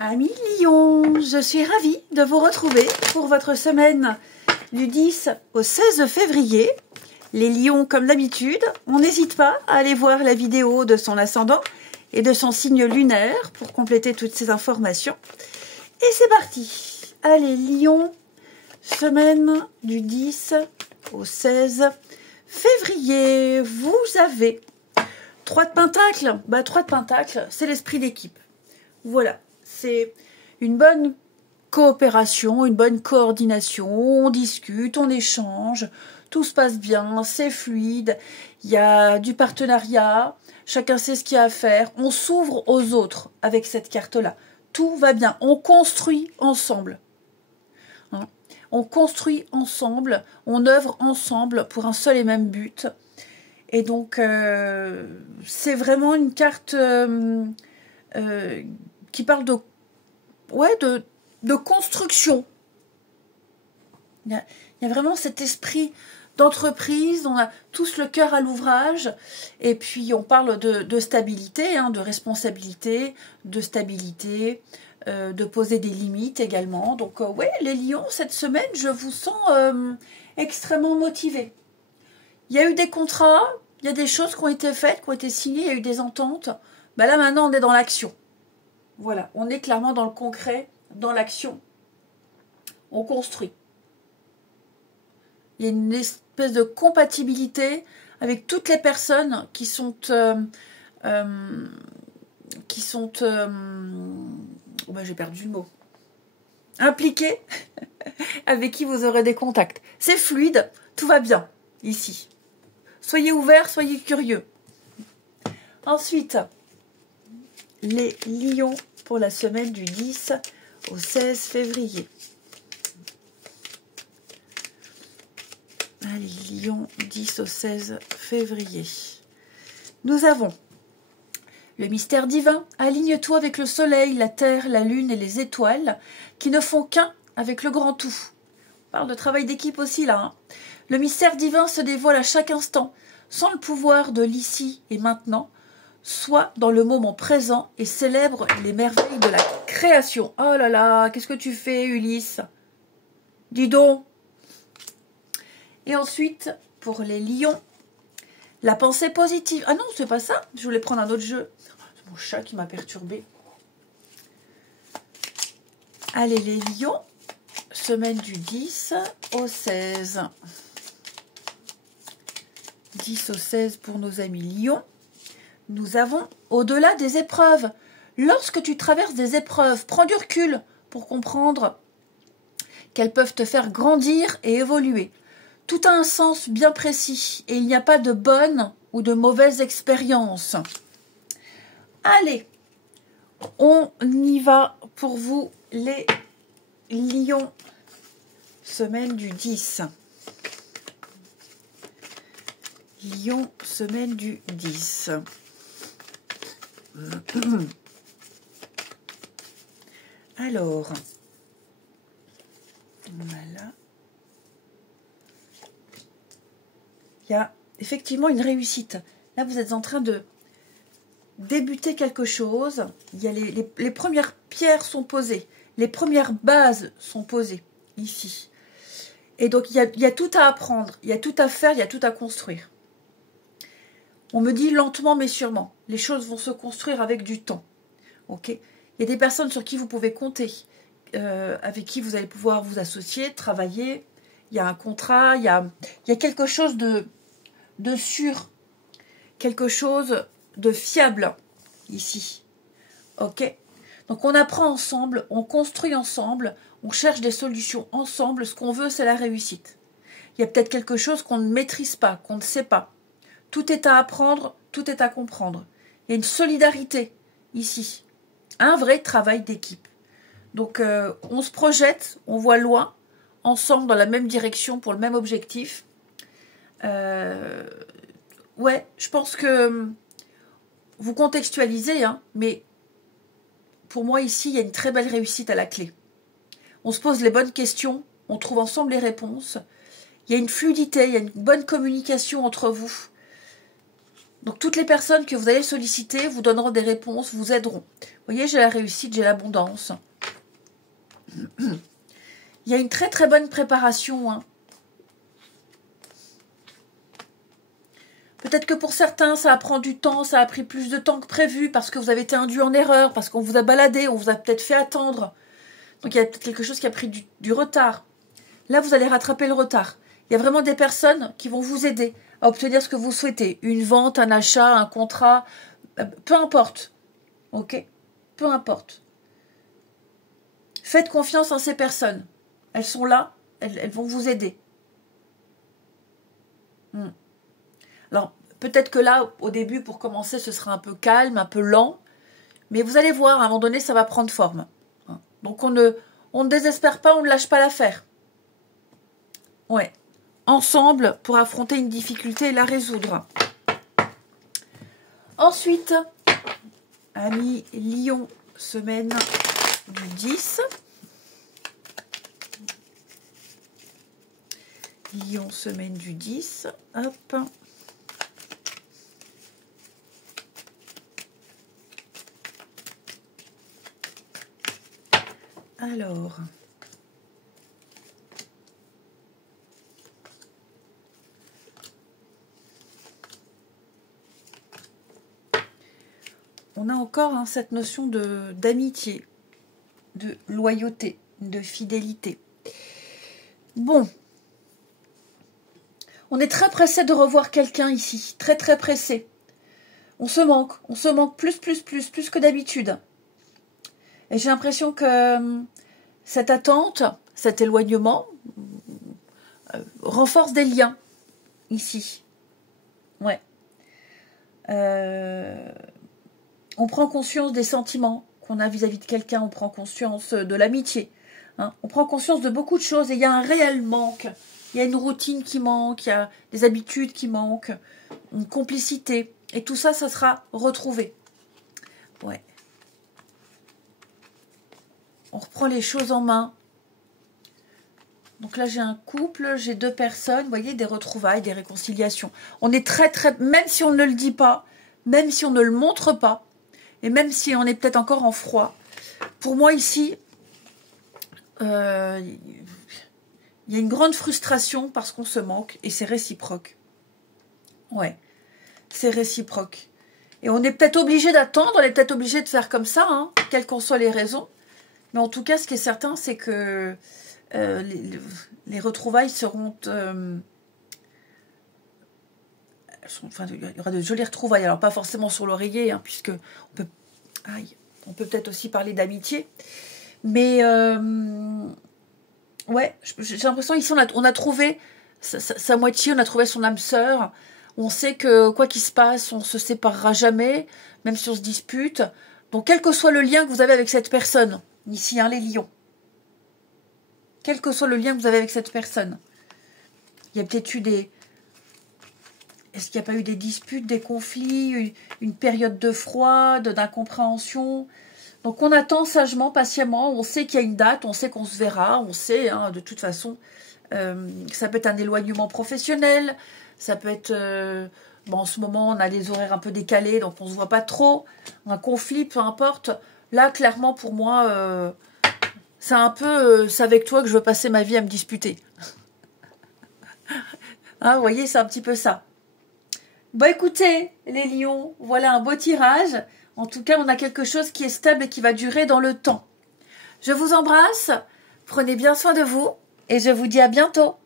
Amis Lion, je suis ravie de vous retrouver pour votre semaine du 10 au 16 février. Les lions, comme d'habitude, on n'hésite pas à aller voir la vidéo de son ascendant et de son signe lunaire pour compléter toutes ces informations. Et c'est parti. Allez Lion, semaine du 10 au 16 février. Vous avez 3 de Pentacles. 3 de Pentacles, c'est l'esprit d'équipe. Voilà. C'est une bonne coopération, une bonne coordination, on discute, on échange, tout se passe bien, c'est fluide, il y a du partenariat, chacun sait ce qu'il y a à faire, on s'ouvre aux autres avec cette carte-là. Tout va bien, on construit ensemble. On construit ensemble, on œuvre ensemble pour un seul et même but. Et donc, c'est vraiment une carte qui parle de construction. Il y a vraiment cet esprit d'entreprise, on a tous le cœur à l'ouvrage, et puis on parle de stabilité, de responsabilité, de stabilité, de poser des limites également. Donc ouais, les lions, cette semaine, je vous sens extrêmement motivés. Il y a eu des contrats, il y a des choses qui ont été faites, qui ont été signées, il y a eu des ententes. Là maintenant, on est dans l'action. Voilà, on est clairement dans le concret, dans l'action. On construit. Il y a une espèce de compatibilité avec toutes les personnes qui sont j'ai perdu le mot. Impliquées, avec qui vous aurez des contacts. C'est fluide, tout va bien ici. Soyez ouverts, soyez curieux. Ensuite, les lions pour la semaine du 10 au 16 février. Allez, lions, 10 au 16 février. Nous avons le mystère divin. Aligne-toi avec le soleil, la terre, la lune et les étoiles qui ne font qu'un avec le grand tout. On parle de travail d'équipe aussi là. Le mystère divin se dévoile à chaque instant, sans le pouvoir de l'ici et maintenant. Soit dans le moment présent et célèbre les merveilles de la création. Oh là là, qu'est-ce que tu fais, Ulysse? Dis donc. Et ensuite, pour les lions, la pensée positive. Ah non, c'est pas ça. Je voulais prendre un autre jeu. C'est mon chat qui m'a perturbé. Allez, les lions, semaine du 10 au 16. 10 au 16 pour nos amis lions. Nous avons au-delà des épreuves. Lorsque tu traverses des épreuves, prends du recul pour comprendre qu'elles peuvent te faire grandir et évoluer. Tout a un sens bien précis et il n'y a pas de bonne ou de mauvaise expérience. Allez, on y va pour vous les lions, semaine du 10. Lion, semaine du 10. Alors, voilà. Il y a effectivement une réussite. Là, vous êtes en train de débuter quelque chose. Il y a les premières pierres sont posées. Les premières bases sont posées ici. Et donc, il y a tout à apprendre. Il y a tout à faire. Il y a tout à construire. On me dit lentement mais sûrement. Les choses vont se construire avec du temps. Ok ? Il y a des personnes sur qui vous pouvez compter, avec qui vous allez pouvoir vous associer, travailler. Il y a un contrat, il y a quelque chose de sûr, quelque chose de fiable ici. Ok ? Donc on apprend ensemble, on construit ensemble, on cherche des solutions ensemble. Ce qu'on veut, c'est la réussite. Il y a peut-être quelque chose qu'on ne maîtrise pas, qu'on ne sait pas. Tout est à apprendre, tout est à comprendre. Il y a une solidarité ici. Un vrai travail d'équipe. Donc, on se projette, on voit loin, ensemble dans la même direction pour le même objectif. Ouais, je pense que vous contextualisez, mais pour moi ici, il y a une très belle réussite à la clé. On se pose les bonnes questions, on trouve ensemble les réponses. Il y a une fluidité, il y a une bonne communication entre vous. Donc, toutes les personnes que vous allez solliciter vous donneront des réponses, vous aideront. Vous voyez, j'ai la réussite, j'ai l'abondance. Il y a une très très bonne préparation. Hein. Peut-être que pour certains, ça prend du temps, ça a pris plus de temps que prévu parce que vous avez été induit en erreur, parce qu'on vous a baladé, on vous a peut-être fait attendre. Donc, il y a peut-être quelque chose qui a pris du retard. Là, vous allez rattraper le retard. Il y a vraiment des personnes qui vont vous aider à obtenir ce que vous souhaitez. Une vente, un achat, un contrat, peu importe. Ok? Peu importe. Faites confiance en ces personnes. Elles sont là, elles vont vous aider. Alors, peut-être que là, au début, pour commencer, ce sera un peu calme, un peu lent. Mais vous allez voir, à un moment donné, ça va prendre forme. Donc, on ne désespère pas, on ne lâche pas l'affaire. Ouais. Ensemble, pour affronter une difficulté et la résoudre. Ensuite, amis Lion, semaine du 10. Lion, semaine du 10. Hop. Alors. On a encore hein, cette notion d'amitié, de loyauté, de fidélité. Bon. On est très pressé de revoir quelqu'un ici. Très, très pressé. On se manque. On se manque plus que d'habitude. Et j'ai l'impression que cette attente, cet éloignement, renforce des liens ici. Ouais. On prend conscience des sentiments qu'on a vis-à-vis de quelqu'un. On prend conscience de l'amitié. Hein. On prend conscience de beaucoup de choses et il y a un réel manque. Il y a une routine qui manque, il y a des habitudes qui manquent, une complicité. Et tout ça, ça sera retrouvé. Ouais. On reprend les choses en main. Donc là, j'ai un couple, j'ai 2 personnes. Vous voyez, des retrouvailles, des réconciliations. On est très, très... Même si on ne le dit pas, même si on ne le montre pas, et même si on est peut-être encore en froid, pour moi, ici... il y a une grande frustration parce qu'on se manque et c'est réciproque. Ouais, c'est réciproque. Et on est peut-être obligé d'attendre, on est peut-être obligé de faire comme ça, hein, quelles qu'en soient les raisons. Mais en tout cas, ce qui est certain, c'est que les retrouvailles seront... enfin, il y aura de jolies retrouvailles. Alors, pas forcément sur l'oreiller, hein, puisque on peut peut-être aussi parler d'amitié. Mais... ouais, j'ai l'impression ici on a trouvé sa moitié, on a trouvé son âme sœur. On sait que quoi qu'il se passe, on se séparera jamais, même si on se dispute. Donc quel que soit le lien que vous avez avec cette personne, ici hein, les lions, quel que soit le lien que vous avez avec cette personne, il y a peut-être eu des... Est-ce qu'il n'y a pas eu des disputes, des conflits, une période de froid, d'incompréhension? Donc on attend sagement, patiemment, on sait qu'il y a une date, on sait qu'on se verra, on sait hein, de toute façon que ça peut être un éloignement professionnel, ça peut être, bon en ce moment on a les horaires un peu décalés donc on ne se voit pas trop, un conflit, peu importe. Là clairement pour moi, c'est un peu, c'est avec toi que je veux passer ma vie à me disputer. Hein, vous voyez, c'est un petit peu ça. Bon écoutez les lions, voilà un beau tirage. En tout cas, on a quelque chose qui est stable et qui va durer dans le temps. Je vous embrasse, prenez bien soin de vous et je vous dis à bientôt.